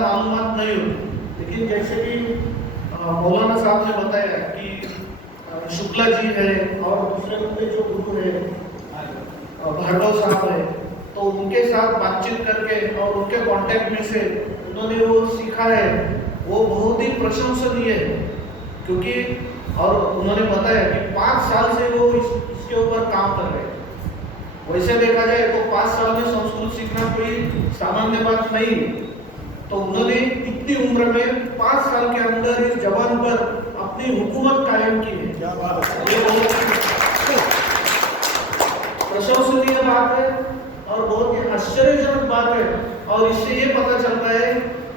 मालूमात नहीं होती, लेकिन जैसे कि मौलाना साहब ने बताया कि शुक्ला जी है और दूसरे उनके जो गुरु है भार्गव साहब है, तो उनके साथ बातचीत करके और उनके कांटेक्ट में से उन्होंने वो सीखा है, वो बहुत ही प्रशंसनीय है। क्योंकि और उन्होंने बताया कि 5 साल से वो इसके ऊपर काम कर रहे हैं। वैसे देखा जाए तो 5 साल में संस्कृत सीखना कोई सामान्य बात नहीं, तो उन्होंने इतनी उम्र में 5 साल के अंदर इस जबान पर अपनी हुकूमत कायम की है। क्या बात है, ये बहुत प्रशंसनीय बात है और बहुत ही आश्चर्यजनक बात है। और इससे ये पता चलता है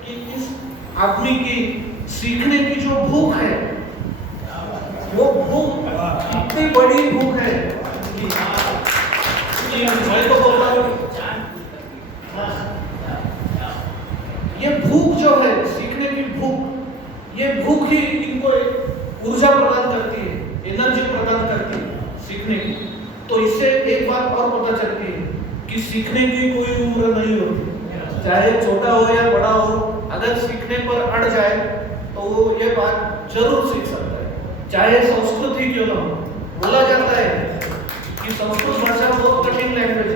कि इस आदमी की सीखने की जो भूख है, वो भूख इतनी बड़ी भूख है कि मैं तो बोलता हूँ ये भूख जो है, सीखने की भूख, ये भूख ही इनको एक ऊर्जा प्रदान करती है, एनर्जी प्रदान करती है सीखने की। तो इससे एक बात और पता चलती है कि सीखने की कोई उम्र नहीं होती, चाहे छोटा हो या बड़ा हो, अगर सीखने पर अड़ जाए तो वो ये बात जरूर सीख सकता है, चाहे संस्कृत ही क्यों ना हो। बोला जाता है कि संस्कृत भाषा बहुत कठिन लैंग्वेज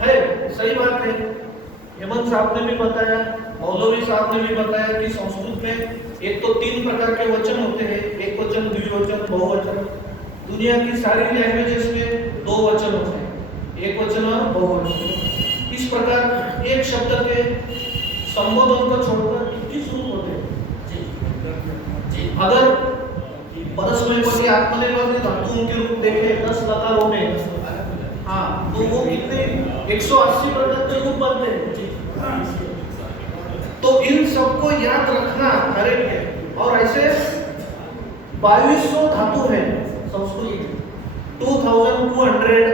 है, सही बात है। हेमंत साहब ने भी बताया, मौलवी साहब ने भी बताया कि संस्कृत में एक तो 3 प्रकार के वचन होते हैं, एक वचन, द्विवचन, बहुवचन। दुनिया की सारी लैंग्वेजेस में 2 वचन होते हैं, एक वचन और बहुवचन। इस प्रकार एक शब्द के संबोधन को छोड़कर 21 रूप होते हैं। अगर परस्मैपदी आत्मनेपदी धातुओं के रूप देखें 10 लकारों में, हाँ, तो वो कितने 180 प्रकार के रूप बनते हैं। तो इन सबको याद रखना हर एक है। और ऐसे 2200 धातु है संस्कृत में, 2200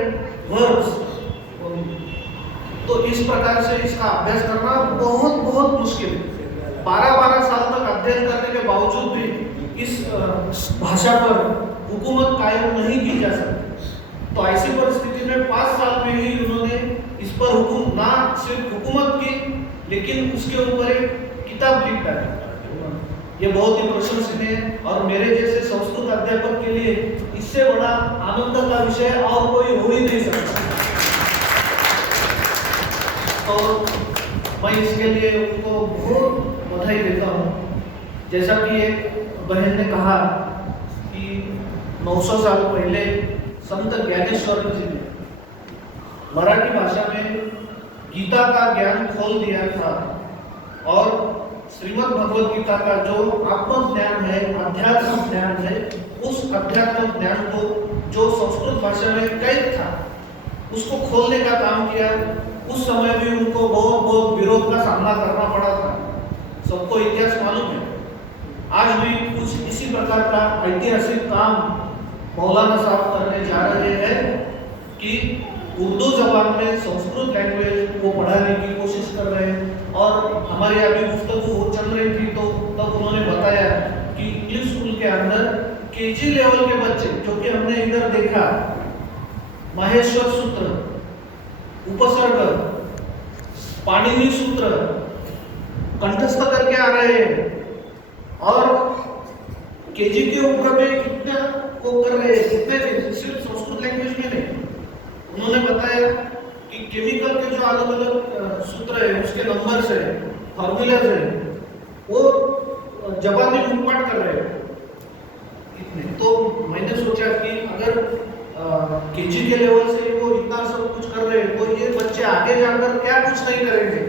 वर्ब्स। तो इस प्रकार से इसका अभ्यास करना बहुत बहुत मुश्किल है। 12-12 साल तक अध्ययन करने के बावजूद भी इस भाषा पर हुकूमत कायम नहीं की जा सकती। तो ऐसी परिस्थिति में 5 साल में ही उन्होंने इस पर ना सिर्फ हुकूमत की, लेकिन उसके ऊपर एक किताब लिख डाली। ये बहुत ही प्रशंसनीय है और मेरे जैसे संस्कृत अध्यापक के लिए इससे बड़ा आनंद का विषय और कोई हो ही नहीं सकता। तो मैं इसके लिए उनको बहुत बधाई देता हूँ। जैसा कि एक बहन ने कहा कि 900 साल पहले संत ज्ञानेश्वर जी ने मराठी भाषा में गीता का ज्ञान खोल दिया था और श्रीमद् भगवद गीता का जो आत्म ज्ञान है, अध्यात्म ज्ञान है, उस अध्यात्म ज्ञान को जो संस्कृत भाषा में कैद था उसको खोलने का काम किया। उस समय भी उनको बहुत बहुत विरोध का सामना करना पड़ा था, सबको इतिहास मालूम है। आज भी कुछ इसी प्रकार का ऐतिहासिक काम मौलाना साहब करने जा रहे हैं कि उर्दू जबान में संस्कृत लैंग्वेज को पढ़ाने की कोशिश कर रहे हैं। और हमारी अभी गुफ्तगू चल रही थी तो तब उन्होंने बताया कि इंग्लिश स्कूल के अंदर केजी लेवल के बच्चे, जो कि हमने इधर देखा, माहेश्वर सूत्र, उपसर्ग, पाणिनि सूत्र कंठस्थ करके आ रहे हैं और केजी के उम्र में कितना को कर रहे हैं, कितने दिन, सिर्फ संस्कृत लैंग्वेज में नहीं। उन्होंने बताया कि केमिकल के जो अलग अलग सूत्र है, उसके नंबर्स है, फॉर्मूलाज है, वो जबानी मुखपाठ कर रहे हैं इतने। तो मैंने सोचा कि अगर केजी के लेवल से वो इतना सब कुछ कर रहे हैं तो ये बच्चे आगे जाकर क्या कुछ नहीं करेंगे,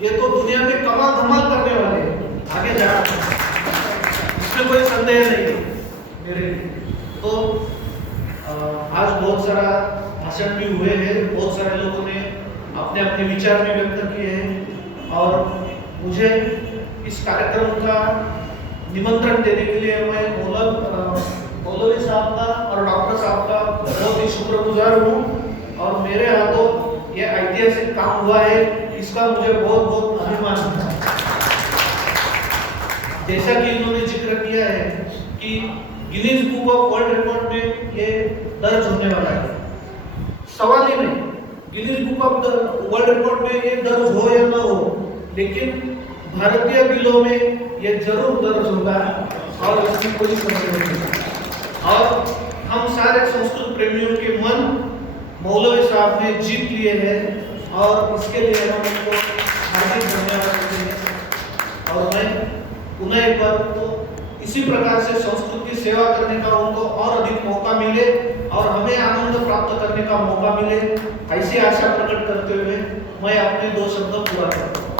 ये तो दुनिया में कमाल धमाल करने वाले हैं आगे जाकर, इसमें कोई संदेह नहीं है मेरे लिए। तो आज बहुत सारा भाषण भी हुए हैं, बहुत सारे लोगों ने अपने अपने विचार भी व्यक्त किए हैं और मुझे इस कार्यक्रम का निमंत्रण देने के लिए मैं मौलवी साहब का और डॉक्टर साहब का बहुत ही शुक्रगुजार हूँ। और मेरे हाथों ये ऐतिहासिक काम हुआ है, इसका मुझे बहुत बहुत अभिमान है। जैसा कि इन्होंने जिक्र किया है कि Guinness book of world record में ये दर्ज होने वाला है, सवाल ही नहीं, Guinness book of world record में ये दर्ज हो या ना हो, लेकिन भारतीय बिलों में ये जरूर दर्ज होगा और इसमें कोई समस्या नहीं। और हम सारे संस्कृत प्रेमियों के मन मौलवी साहब ने जीत लिए हैं और इसके लिए हम उनको हार्दिक धन्यवाद देते हैं। और मैं पुनः एक बार तो इसी प्रकार से संस्कृत की सेवा करने का उनको और अधिक मौका मिले और हमें आनंद प्राप्त करने का मौका मिले, ऐसी आशा प्रकट करते हुए मैं अपने 2 शब्द पूरा करता हूँ।